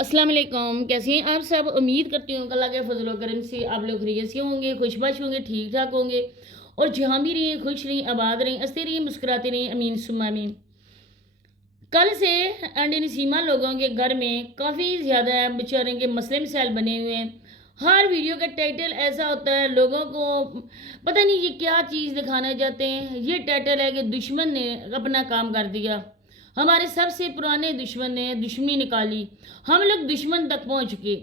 अस्सलाम वालेकुम। कैसे हैं आप सब? उम्मीद करती हूँ कि अल्लाह के फजल व करम से आप लोग खैरियत से होंगे, खुशबाश होंगे, ठीक ठाक होंगे और जहाँ भी रहें खुश रहें, आबाद रहें, हंसते रहें, मुस्कुराते रहें। अमीन सुम्मा अमीन। कल से अंडे नसीमा लोगों के घर में काफ़ी ज़्यादा बेचारे के मसले मसाइल बने हुए हैं। हर वीडियो का टाइटल ऐसा होता है, लोगों को पता नहीं ये क्या चीज़ दिखाना चाहते हैं। ये टाइटल है कि दुश्मन ने अपना काम कर दिया, हमारे सबसे पुराने दुश्मन ने दुश्मनी निकाली, हम लोग दुश्मन तक पहुंच चुके।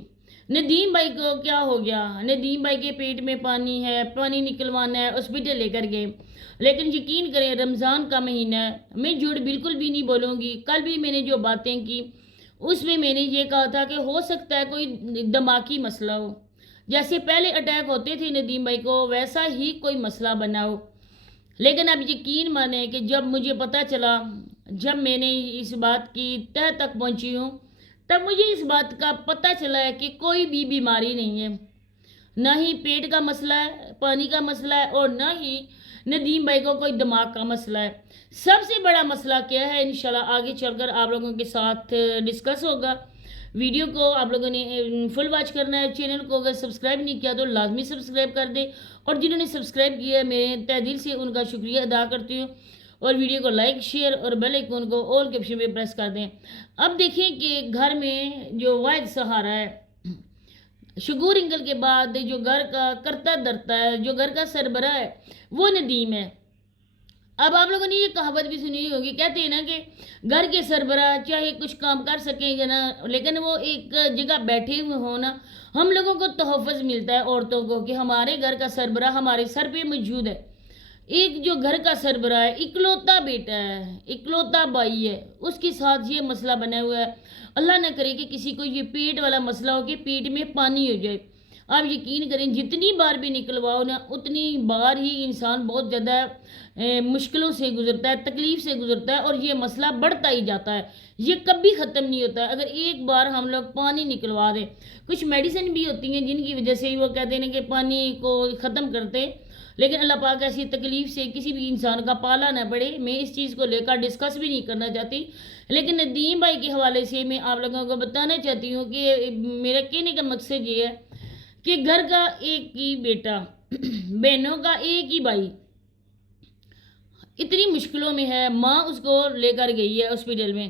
नदीम भाई को क्या हो गया? नदीम भाई के पेट में पानी है, पानी निकलवाना है, हॉस्पिटल लेकर गए। लेकिन यकीन करें, रमज़ान का महीना है, मैं झूठ बिल्कुल भी नहीं बोलूँगी। कल भी मैंने जो बातें की उसमें मैंने ये कहा था कि हो सकता है कोई दिमागी मसला हो, जैसे पहले अटैक होते थे नदीम भाई को वैसा ही कोई मसला बना हो। लेकिन अब यकीन माने कि जब मुझे पता चला, जब मैंने इस बात की तह तक पहुंची हूँ, तब मुझे इस बात का पता चला है कि कोई भी बीमारी नहीं है, ना ही पेट का मसला है, पानी का मसला है और ना ही नदीम भाई को कोई दिमाग का मसला है। सबसे बड़ा मसला क्या है, इंशाल्लाह आगे चलकर आप लोगों के साथ डिस्कस होगा। वीडियो को आप लोगों ने फुल वॉच करना है। चैनल को अगर सब्सक्राइब नहीं किया तो लाजमी सब्सक्राइब कर दे और जिन्होंने सब्सक्राइब किया है मैं तहे दिल से उनका शुक्रिया अदा करती हूँ। और वीडियो को लाइक शेयर और बेल आइकन को ऑल के ऑप्शन पे प्रेस कर दें। अब देखें कि घर में जो वाहिद सहारा है, शगूर इंगल के बाद जो घर का करता धरता है, जो घर का सरबराह है, वो नदीम है। अब आप लोगों ने ये कहावत भी सुनी होगी, कहते हैं ना कि घर के सरबराह चाहे कुछ काम कर सकें ना, लेकिन वो एक जगह बैठे हुए हो ना, हम लोगों को तहफ़्फ़ुज़ मिलता है औरतों को कि हमारे घर का सरबराह हमारे सर पे मौजूद है। एक जो घर का सरबराह है, इकलौता बेटा है, इकलौता भाई है, उसके साथ ये मसला बना हुआ है। अल्लाह ना करे कि किसी को ये पेट वाला मसला हो कि पेट में पानी हो जाए। आप यकीन करें, जितनी बार भी निकलवाओ ना उतनी बार ही इंसान बहुत ज़्यादा मुश्किलों से गुजरता है, तकलीफ़ से गुजरता है और ये मसला बढ़ता ही जाता है, ये कभी ख़त्म नहीं होता है। अगर एक बार हम लोग पानी निकलवा दें, कुछ मेडिसिन भी होती हैं जिनकी वजह से वो कहते हैं कि पानी को ख़त्म करते, लेकिन अल्लाह पाक ऐसी तकलीफ़ से किसी भी इंसान का पाला ना पड़े। मैं इस चीज़ को लेकर डिस्कस भी नहीं करना चाहती, लेकिन नदीम भाई के हवाले से मैं आप लोगों को बताना चाहती हूँ कि मेरा कहने का मकसद ये है कि घर का एक ही बेटा, बहनों का एक ही भाई इतनी मुश्किलों में है, माँ उसको लेकर गई है हॉस्पिटल में।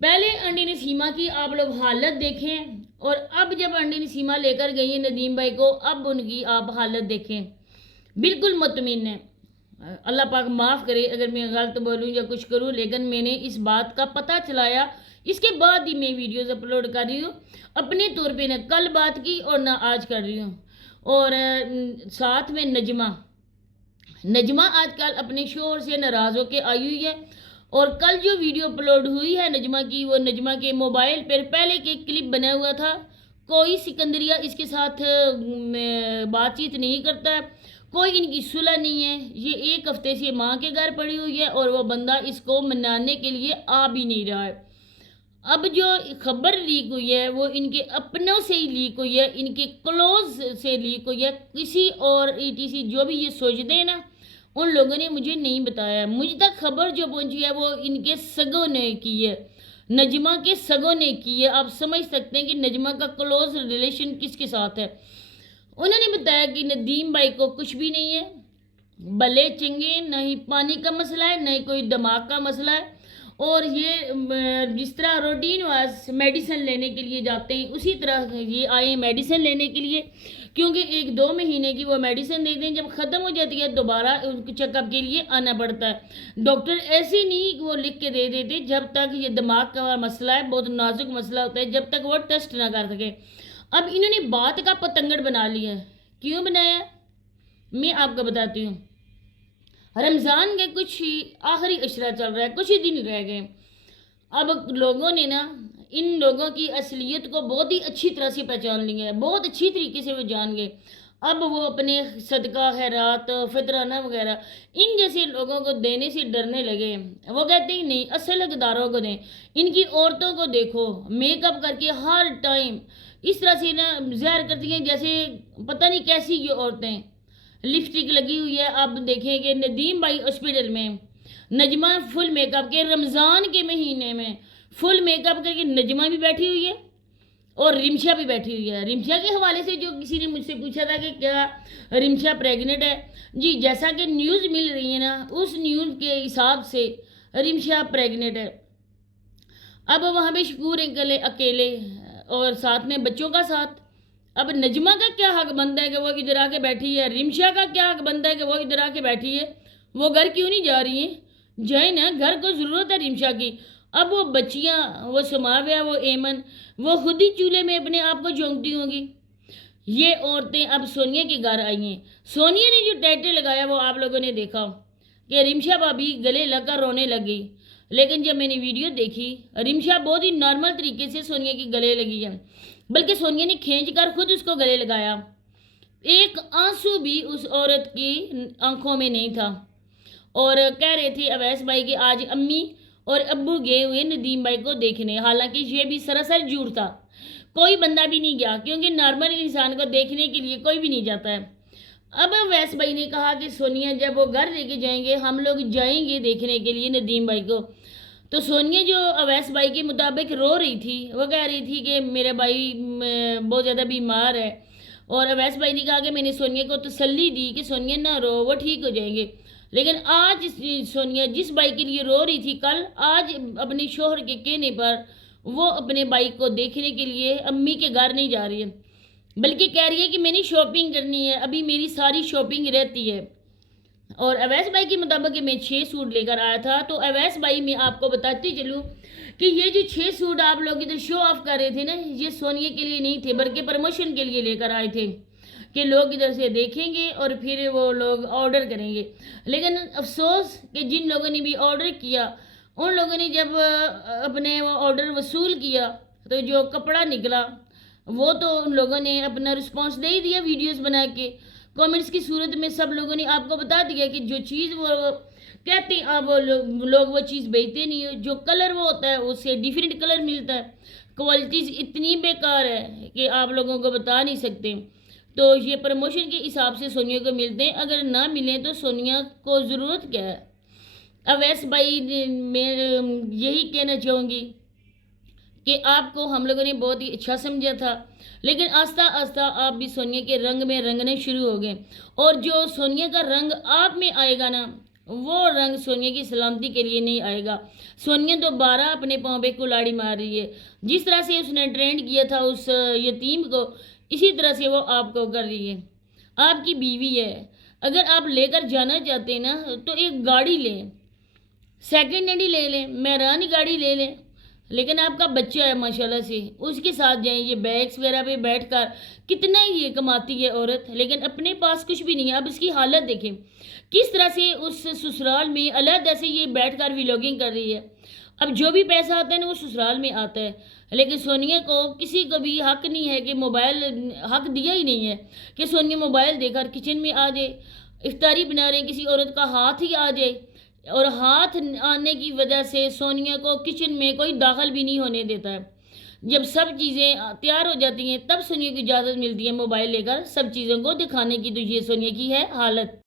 पहले अंडी नसीमा की आप लोग हालत देखें और अब जब अंडी नसीमा लेकर गई है नदीम भाई को, अब उनकी आप हालत देखें, बिल्कुल मुतमिन है। अल्लाह पाक माफ़ करे अगर मैं गलत बोलूँ या कुछ करूँ, लेकिन मैंने इस बात का पता चलाया इसके बाद ही मैं वीडियोस अपलोड कर रही हूँ। अपने तौर पे ना कल बात की और ना आज कर रही हूँ। और साथ में नजमा आजकल अपने शोहर से नाराज़ होकर आई हुई है और कल जो वीडियो अपलोड हुई है नजमा की, वो नजमा के मोबाइल पर पहले के क्लिप बना हुआ था। कोई सिकंदरिया इसके साथ बातचीत नहीं करता है, कोई इनकी सुलह नहीं है। ये एक हफ्ते से माँ के घर पड़ी हुई है और वो बंदा इसको मनाने के लिए आ भी नहीं रहा है। अब जो खबर लीक हुई है वो इनके अपनों से ही लीक हुई है, इनके क्लोज से लीक हुई है। किसी और ईटीसी जो भी ये सोचते हैं ना, उन लोगों ने मुझे नहीं बताया। मुझ तक खबर जो पहुंची है वो इनके सगों ने की है, नजमा के सगों ने की है। आप समझ सकते हैं कि नजमा का क्लोज रिलेशन किसके साथ है। उन्होंने बताया कि नदीम भाई को कुछ भी नहीं है, भले चंगे, ना ही पानी का मसला है, ना ही कोई दिमाग का मसला है। और ये जिस तरह रूटीन वाइज मेडिसिन लेने के लिए जाते हैं, उसी तरह ये आए मेडिसिन लेने के लिए, क्योंकि 1-2 महीने की वो मेडिसिन देते हैं, जब ख़त्म हो जाती है दोबारा उनके चेकअप के लिए आना पड़ता है। डॉक्टर ऐसे नहीं वो लिख के दे देते, जब तक ये दिमाग का मसला है, बहुत नाजुक मसला होता है, जब तक वो टेस्ट ना कर सके। अब इन्होंने बात का पतंगड़ बना लिया है। क्यों बनाया, मैं आपको बताती हूँ। रमज़ान के कुछ ही आखिरी अशरा चल रहा है, कुछ ही दिन रह गए। अब लोगों ने ना इन लोगों की असलियत को बहुत ही अच्छी तरह से पहचान लिया है, बहुत अच्छी तरीके से वो जान गए। अब वो अपने सदका खैरात फितराना वगैरह इन जैसे लोगों को देने से डरने लगे। वो कहते ही नहीं, असल हकदारों को दें। इनकी औरतों को देखो, मेकअप करके हर टाइम इस तरह से ना ज़ाहिर करती हैं जैसे पता नहीं कैसी ये औरतें, लिपस्टिक लगी हुई है। अब देखें कि नदीम भाई हॉस्पिटल में, नजमा फुल मेकअप के, रमज़ान के महीने में फुल मेकअप करके नजमा भी बैठी हुई है اور رمشا بھی بیٹھی ہوئی ہے۔ رمشا کے حوالے سے جو کسی نے مجھ سے پوچھا تھا کہ کیا رمشا پریگننٹ ہے، جی جیسا کہ نیوز مل رہی ہے نا، اس نیوز کے حساب سے رمشا پریگننٹ ہے۔ اب وہاں پہ شکور انکل اکیلے اور ساتھ میں بچوں کا ساتھ۔ اب نجمہ کا کیا حق بنتا ہے کہ وہ ادھر آ کے بیٹھی ہے؟ رمشا کا کیا حق بنتا ہے کہ وہ ادھر آ کے بیٹھی ہے؟ وہ گھر کیوں نہیں جا رہی ہیں؟ جائیں نا، گھر کو ضرورت ہے رمشا کی۔ اب وہ بچیاں، وہ سماویہ، وہ ایمن، وہ خود ہی چولہے میں اپنے آپ کو جھونکتی ہوں گی۔ یہ عورتیں اب سونیا کے گھر آئی ہیں۔ سونیا نے جو ٹائٹل لگایا وہ آپ لوگوں نے دیکھا کہ رمشا بھابی گلے لگ کر رونے لگ گئی، لیکن جب میں نے ویڈیو دیکھی، رمشا بہت ہی نارمل طریقے سے سونیا کی گلے لگی ہے، بلکہ سونیا نے کھینچ کر خود اس کو گلے لگایا۔ ایک آنسو بھی اس عورت کی آنکھوں میں نہیں تھا، اور کہہ رہے تھے اویس بھائی کہ آج امی اور ابو گئے ہوئے ندیم بھائی کو دیکھنے، حالانکہ یہ بھی سراسر جھوٹ تھا۔ کوئی بندہ بھی نہیں گیا، کیونکہ نارمل انسان کو دیکھنے کے لیے کوئی بھی نہیں جاتا ہے۔ اب اویس بھائی نے کہا کہ سونیا جب وہ گھر لے کے جائیں گے، ہم لوگ جائیں گے دیکھنے کے لیے ندیم بھائی کو۔ تو سونیا جو اویس بھائی کے مطابق رو رہی تھی، وہ کہہ رہی تھی کہ میرا بھائی بہت زیادہ بیمار ہے، اور اویس بھائی نے کہا کہ میں نے سونیا کو تسلی دی کہ سونیا نہ رو، وہ ٹھیک ہو جائیں گے۔ لیکن آج سونیا جس بھائی کے لیے رو رہی تھی کل، آج اپنے شوہر کے کہنے پر وہ اپنے بھائی کو دیکھنے کے لیے امی کے گھر نہیں جا رہی ہے، بلکہ کہہ رہی ہے کہ میں نے شاپنگ کرنی ہے، ابھی میری ساری شاپنگ رہتی ہے۔ اور اویس بھائی کے مطابق میں 6 سوٹ لے کر آیا تھا۔ تو اویس بھائی میں آپ کو بتاتی چلوں کہ یہ جو 6 سوٹ آپ لوگ ادھر شو آف کر رہے تھے نا، یہ سونیا کے لیے نہیں تھے، بلکہ پروموشن کے لیے لے کر آئے تھے کہ لوگ ادھر سے دیکھیں گے اور پھر وہ لوگ آرڈر کریں گے۔ لیکن افسوس کہ جن لوگوں نے بھی آرڈر کیا، ان لوگوں نے جب اپنے وہ آرڈر وصول کیا تو جو کپڑا نکلا وہ تو ان لوگوں نے اپنا رسپانس دے ہی دیا ویڈیوز بنا کے، کامنٹس کی صورت میں سب لوگوں نے آپ کو بتا دیا کہ جو چیز وہ کہتے ہیں وہ لوگ وہ چیز بیچتے نہیں ہو، جو کلر وہ ہوتا ہے اس سے ڈیفرنٹ کلر ملتا ہے، کوالٹیز اتنی بیکار ہے کہ آپ لوگوں کو بتا نہیں سکتے۔ تو یہ پروموشن کے حساب سے سونیا کو ملتے ہیں، اگر نہ ملیں تو سونیا کو ضرورت کیا ہے؟ اویس بھائی میں یہی کہنا چاہوں گی کہ آپ کو ہم لوگوں نے بہت ہی اچھا سمجھا تھا، لیکن آہستہ آہستہ آپ بھی سونیا کے رنگ میں رنگنے شروع ہو گئے، اور جو سونیا کا رنگ آپ میں آئے گا نا، وہ رنگ سونیا کی سلامتی کے لیے نہیں آئے گا۔ سونیا دوبارہ اپنے پاؤں پہ کلاڑی مار رہی ہے، جس طرح سے اس نے ٹرینڈ کیا تھا اس یتیم کو، اسی طرح سے وہ آپ کو کر رہی ہے۔ آپ کی بیوی ہے، اگر آپ لے کر جانا چاہتے ہیں نا تو ایک گاڑی لیں، سیکنڈ ہینڈ ہی لے لیں، مہرانی گاڑی لے لیں، لیکن آپ کا بچہ ہے ماشاءاللہ سے، اس کے ساتھ جائیں۔ یہ بیگس وغیرہ پہ بیٹھ کر کتنا ہی یہ کماتی ہے عورت، لیکن اپنے پاس کچھ بھی نہیں ہے۔ اب اس کی حالت دیکھیں کس طرح سے اس سسرال میں علیحدہ سے یہ بیٹھ کر ولاگنگ کر رہی ہے۔ اب جو بھی پیسہ آتا ہے نا وہ سسرال میں آتا ہے، لیکن سونیا کو کسی کو بھی حق نہیں ہے کہ موبائل، حق دیا ہی نہیں ہے کہ سونیا موبائل دے کر کچن میں آ جائے، افطاری بنا رہے کسی عورت کا ہاتھ ہی آ جائے، اور ہاتھ آنے کی وجہ سے سونیا کو کچن میں کوئی داخل بھی نہیں ہونے دیتا ہے۔ جب سب چیزیں تیار ہو جاتی ہیں تب سونیا کی اجازت ملتی ہے موبائل لے کر سب چیزوں کو دکھانے کی، تو یہ سونیا کی ہے حالت۔